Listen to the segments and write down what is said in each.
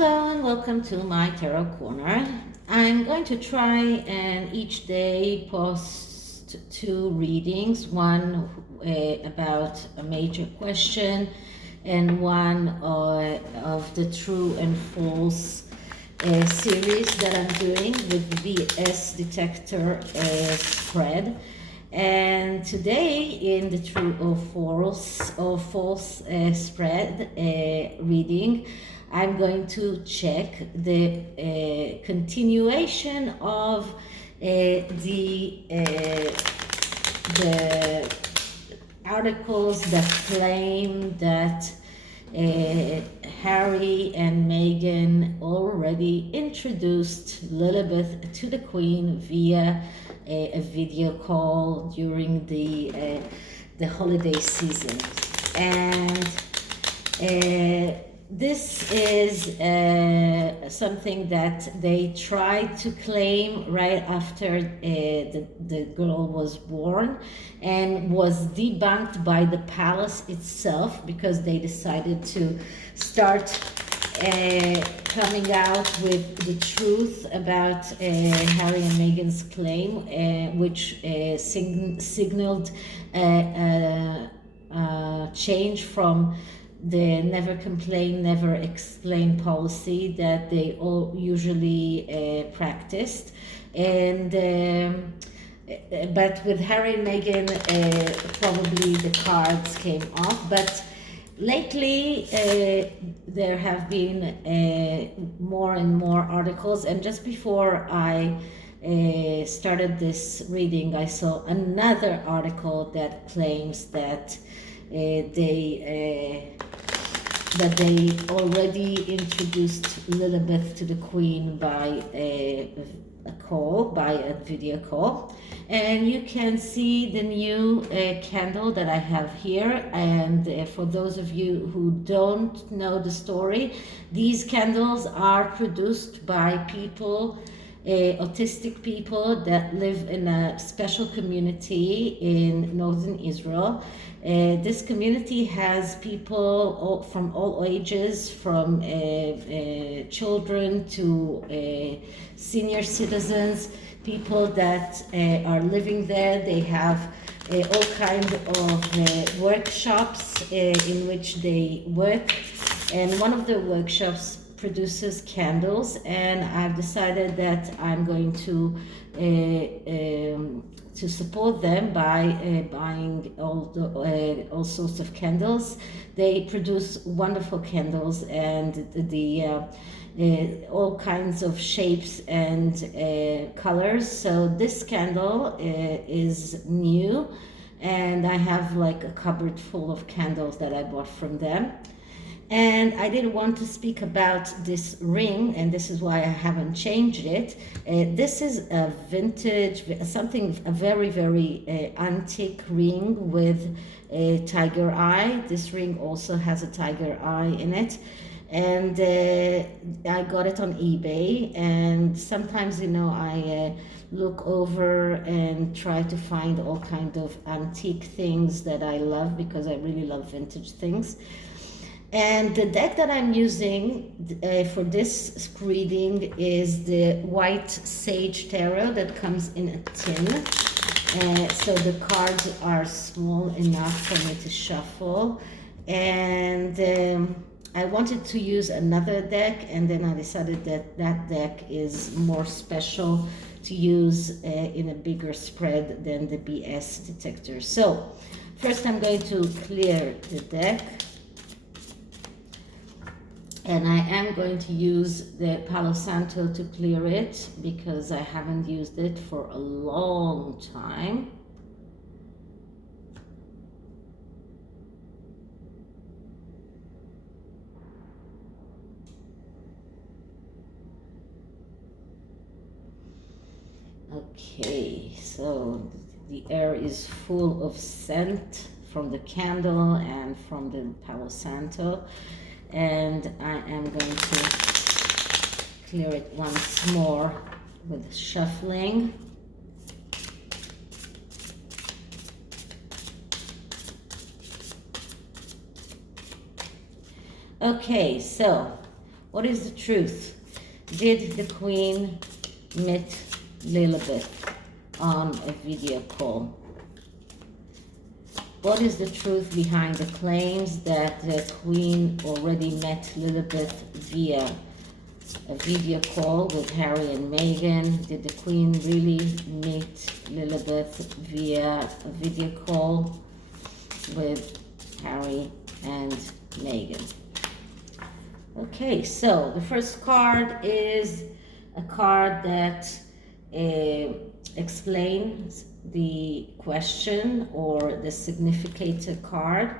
Hello and welcome to my tarot corner. I'm going to try and each day post two readings, one about a major question and one of the true and false series that I'm doing with the BS Detector spread. And today in the true or false spread reading, I'm going to check the continuation of the articles that claim that Harry and Meghan already introduced Lilibet to the Queen via a video call during the holiday season. And this is something that they tried to claim right after the girl was born, and was debunked by the palace itself because they decided to start coming out with the truth about Harry and Meghan's claim, which signaled change from the never complain, never explain policy that they all usually practiced. And but with Harry and Meghan, probably the cards came off. But lately, there have been more and more articles. And just before I started this reading, I saw another article that claims that they already introduced Lilibet to the Queen by a video call. And you can see the new candle that I have here. And for those of you who don't know the story, these candles are produced by people, autistic people that live in a special community in northern Israel. This community has people from all ages, from children to senior citizens, people that are living there. They have all kinds of workshops in which they work, and one of the workshops produces candles, and I've decided that I'm going to support them by buying all sorts of candles. They produce wonderful candles, and all kinds of shapes and colors. So this candle is new, and I have like a cupboard full of candles that I bought from them. And I did want to speak about this ring, and this is why I haven't changed it. This is a vintage, a very, very antique ring with a tiger eye. This ring also has a tiger eye in it. And I got it on eBay, and sometimes, I look over and try to find all kinds of antique things that I love, because I really love vintage things. And the deck that I'm using for this reading is the White Sage Tarot that comes in a tin. So the cards are small enough for me to shuffle. And I wanted to use another deck, and then I decided that that deck is more special to use in a bigger spread than the BS Detector. So first I'm going to clear the deck. And I am going to use the Palo Santo to clear it, because I haven't used it for a long time. Okay, so the air is full of scent from the candle and from the Palo Santo. And I am going to clear it once more with shuffling. Okay, so What is the truth? Did the Queen meet Lilibet on a video call? What is the truth behind the claims that the Queen already met Lilibet via a video call with Harry and Meghan? Did the Queen really meet Lilibet via a video call with Harry and Meghan? Okay, so the first card is a card that explains the question or the significator card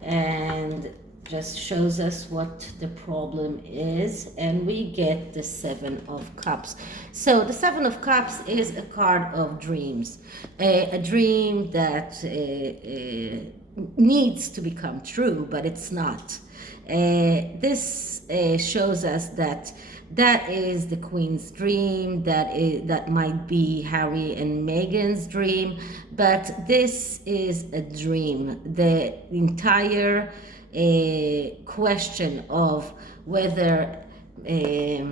and just shows us what the problem is, and we get the Seven of Cups. So the Seven of Cups is a card of dreams, a dream that needs to become true, but it's not. This shows us that is the Queen's dream, that might be Harry and Meghan's dream, but this is a dream. The entire question of whether the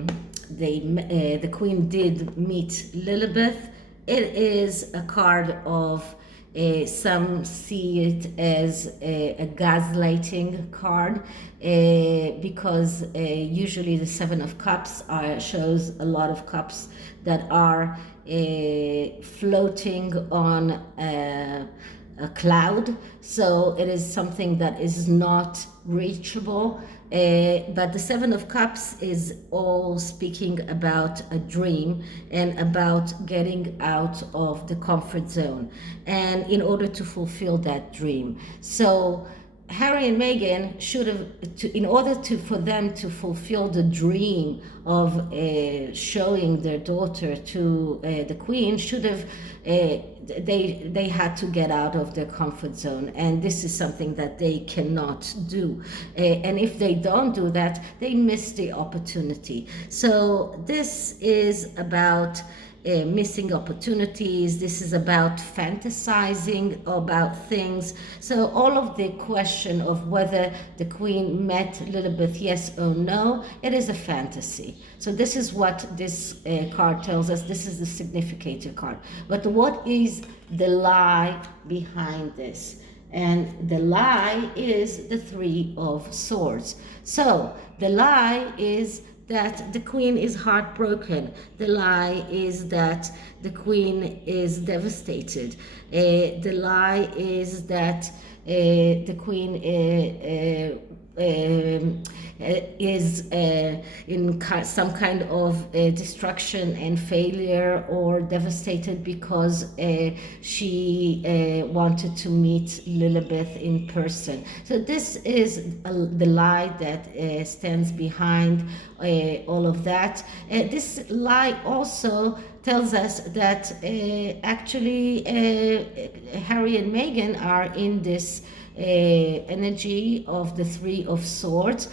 Queen did meet Lilibet, it is a card of some see it as a gaslighting card, because usually the Seven of Cups shows a lot of cups that are floating on a cloud. So it is something that is not reachable. But the Seven of Cups is all speaking about a dream and about getting out of the comfort zone, and in order to fulfill that dream. So Harry and Meghan should have, in order for them to fulfill the dream of showing their daughter to the Queen, should have they had to get out of their comfort zone, and this is something that they cannot do. And if they don't do that, they miss the opportunity. So this is about missing opportunities. This is about fantasizing about things. So all of the question of whether the Queen met Lilibet, yes or no, it is a fantasy. So this is what this card tells us. This is the significator card. But what is the lie behind this? And the lie is the Three of Swords. So the lie is that the Queen is heartbroken. The lie is that the Queen is devastated. The lie is that the Queen is in some kind of destruction and failure, or devastated because she wanted to meet Lilibet in person. So this is the lie that stands behind all of that. This lie also tells us that actually Harry and Meghan are in this energy of the Three of Swords,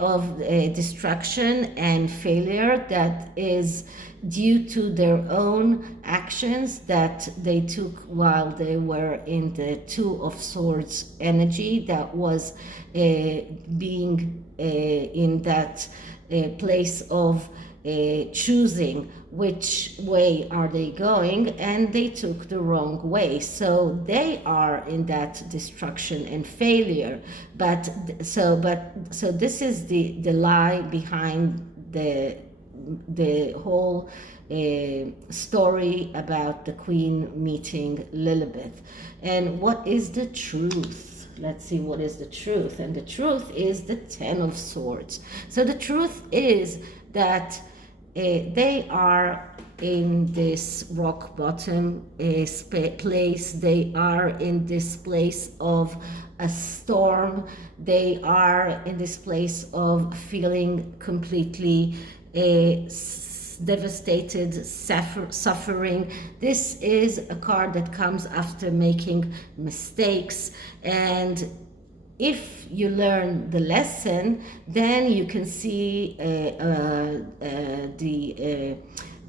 of destruction and failure that is due to their own actions that they took while they were in the Two of Swords energy, that was being in that place of choosing which way are they going, and they took the wrong way. So they are in that destruction and failure. So this is the lie behind the whole story about the Queen meeting Lilibet. And what is the truth? Let's see what is the truth. And the truth is the Ten of Swords. So the truth is that they are in this rock bottom place. They are in this place of a storm. They are in this place of feeling completely devastated, suffering. This is a card that comes after making mistakes, and if you learn the lesson, then you can see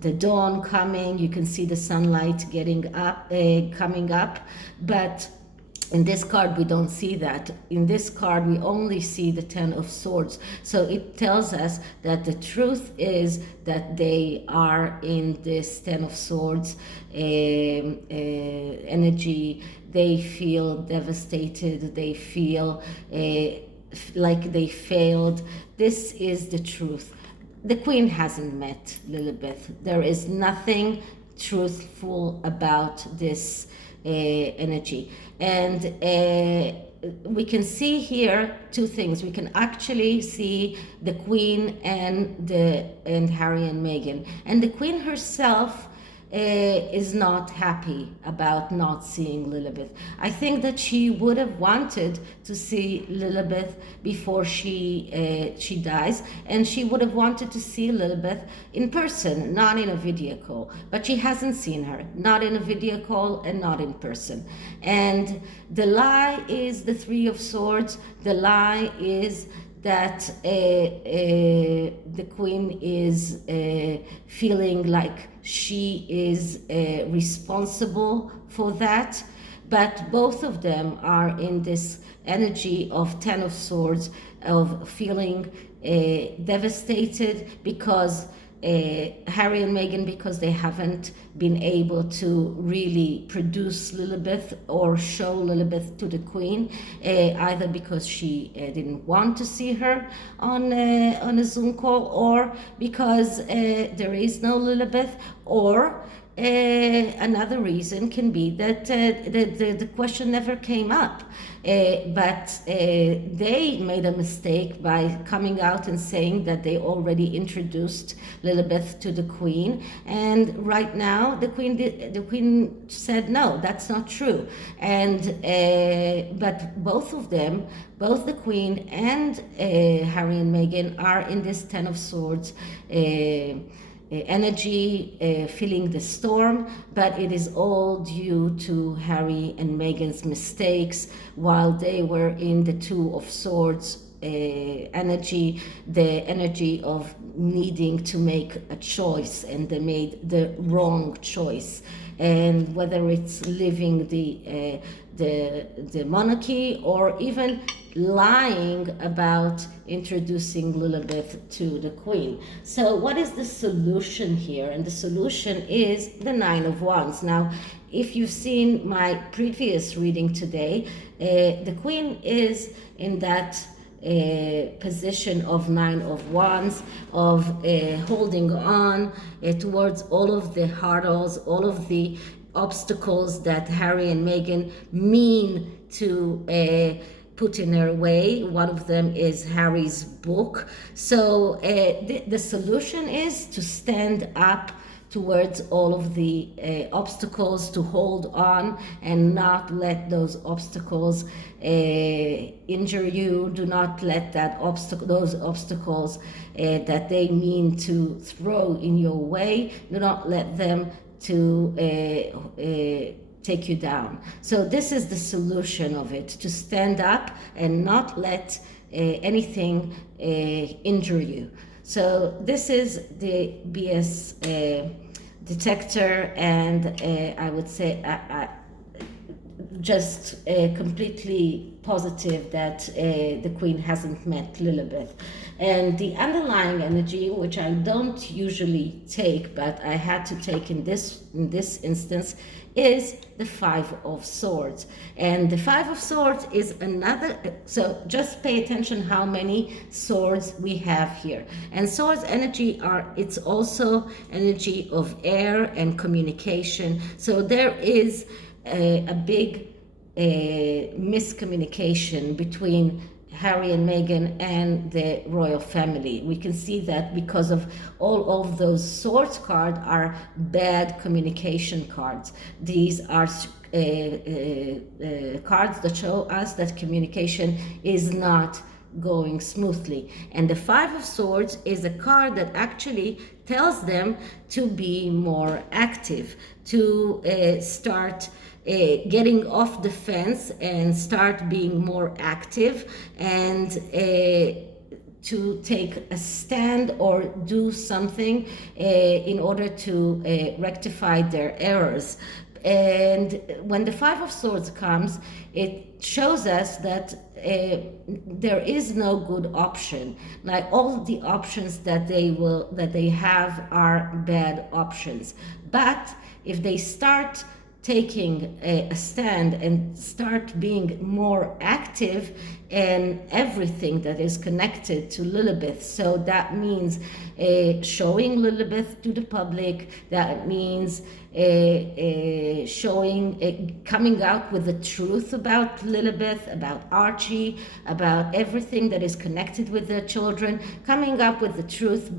the dawn coming. You can see the sunlight getting up, coming up. But In this card, we don't see that. In this card, we only see the Ten of Swords. So it tells us that the truth is that they are in this Ten of Swords energy. They feel devastated. They feel like they failed. This is the truth. The Queen hasn't met Lilibet. There is nothing truthful about this energy. And we can see here two things. We can actually see the Queen and Harry and Meghan. And the Queen herself is not happy about not seeing Lilibet. I think that she would have wanted to see Lilibet before she dies, and she would have wanted to see Lilibet in person, not in a video call. But she hasn't seen her, not in a video call and not in person. And the lie is the Three of Swords. The lie is that the Queen is feeling like she is responsible for that. But both of them are in this energy of Ten of Swords, of feeling devastated because Harry and Meghan, because they haven't been able to really produce Lilibet or show Lilibet to the Queen, either because she didn't want to see her on a Zoom call, or because there is no Lilibet, or another reason can be that the question never came up. But they made a mistake by coming out and saying that they already introduced Lilibet to the Queen, and right now the Queen said no, that's not true. And but both of them, both the Queen and Harry and Meghan, are in this Ten of Swords energy, feeling the storm, but it is all due to Harry and Meghan's mistakes while they were in the Two of Swords energy, the energy of needing to make a choice, and they made the wrong choice. And whether it's living the monarchy or even lying about introducing Lilibet to the Queen. So what is the solution here? And the solution is the Nine of Wands. Now, if you've seen my previous reading today, the Queen is in that position of Nine of Wands, of holding on towards all of the hurdles, all of the obstacles that Harry and Meghan mean to put in her way. One of them is Harry's book. So the solution is to stand up towards all of the obstacles, to hold on and not let those obstacles injure you. Do not let those obstacles that they mean to throw in your way, do not let them to take you down. So this is the solution of it, to stand up and not let anything injure you. So this is the BS detector, and I would say just completely positive that the Queen hasn't met Lilibet. And the underlying energy, which I don't usually take, but I had to take in this instance, is the Five of Swords. And the Five of Swords is another, so just pay attention how many swords we have here. And swords energy it's also energy of air and communication. So there is a big miscommunication between Harry and Meghan and the royal family. We can see that because of all of those swords cards are bad communication cards. These are cards that show us that communication is not going smoothly. And the Five of Swords is a card that actually tells them to be more active, to start getting off the fence and start being more active, and to take a stand or do something in order to rectify their errors. And when the Five of Swords comes, it shows us that there is no good option. Like all the options that they have are bad options. But if they start taking a stand and start being more active in everything that is connected to Lilibet. So that means showing Lilibet to the public. That means coming out with the truth about Lilibet, about Archie, about everything that is connected with the children, coming up with the truth,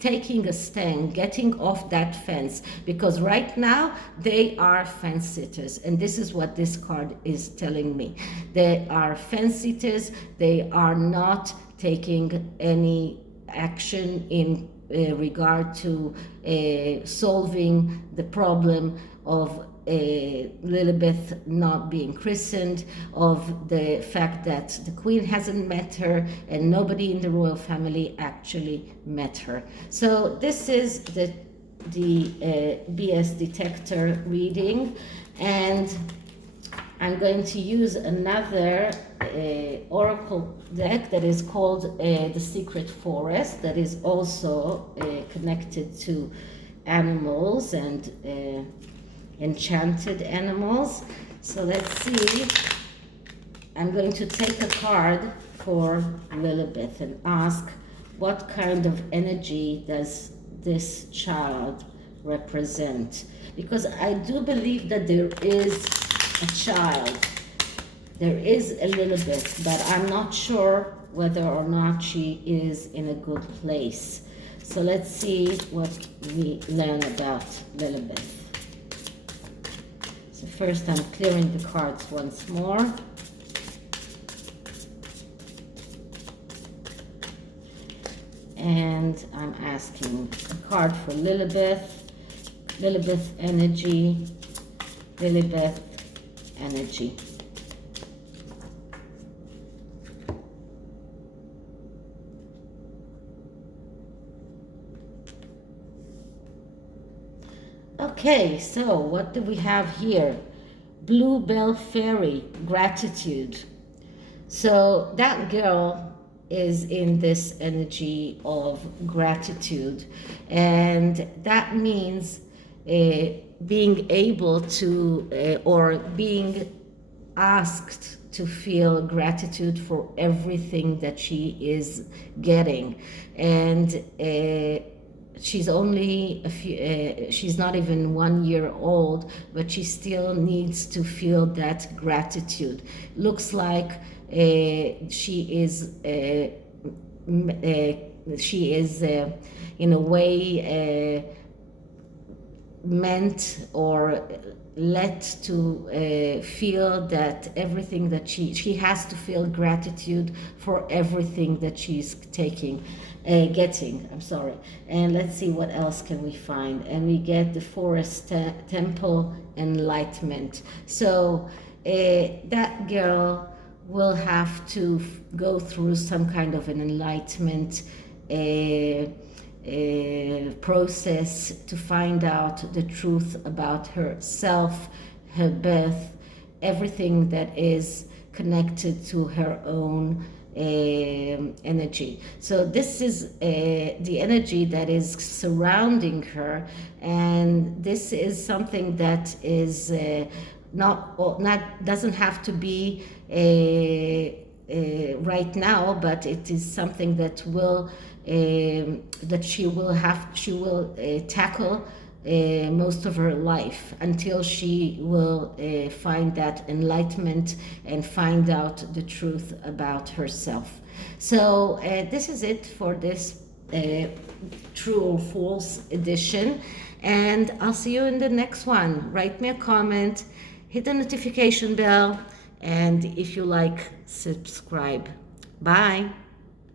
taking a stand, getting off that fence, because right now they are fence sitters, and this is what this card is telling me. They are fence sitters. They are not taking any action in regard to solving the problem of Lilibet not being christened, of the fact that the queen hasn't met her and nobody in the royal family actually met her. So this is the BS Detector reading, and I'm going to use another oracle deck that is called the Secret Forest, that is also connected to animals and enchanted animals. So let's see. I'm going to take a card for Lilibet and ask, what kind of energy does this child represent? Because I do believe that there is a child. There is a Lilibet, but I'm not sure whether or not she is in a good place. So let's see what we learn about Lilibet. So first I'm clearing the cards once more. And I'm asking a card for Lilibet, Lilibet energy, Lilibet energy. Okay, so what do we have here? Bluebell Fairy, gratitude. So that girl is in this energy of gratitude, and that means being able to or being asked to feel gratitude for everything that she is getting. And she's only she's not even 1 year old, but she still needs to feel that gratitude. Looks like she is in a way meant or let to feel that everything that she has to feel gratitude for everything that she's getting. I'm sorry. And let's see what else can we find. And we get the forest temple enlightenment. So that girl will have to go through some kind of an enlightenment process to find out the truth about herself, her birth, everything that is connected to her own energy. So this is the energy that is surrounding her, and this is something that is not doesn't have to be right now, but it is something that will that she will tackle most of her life until she will find that enlightenment and find out the truth about herself. So this is it for this true or false edition, and I'll see you in the next one. Write me a comment, hit the notification bell, and if you like, subscribe. Bye.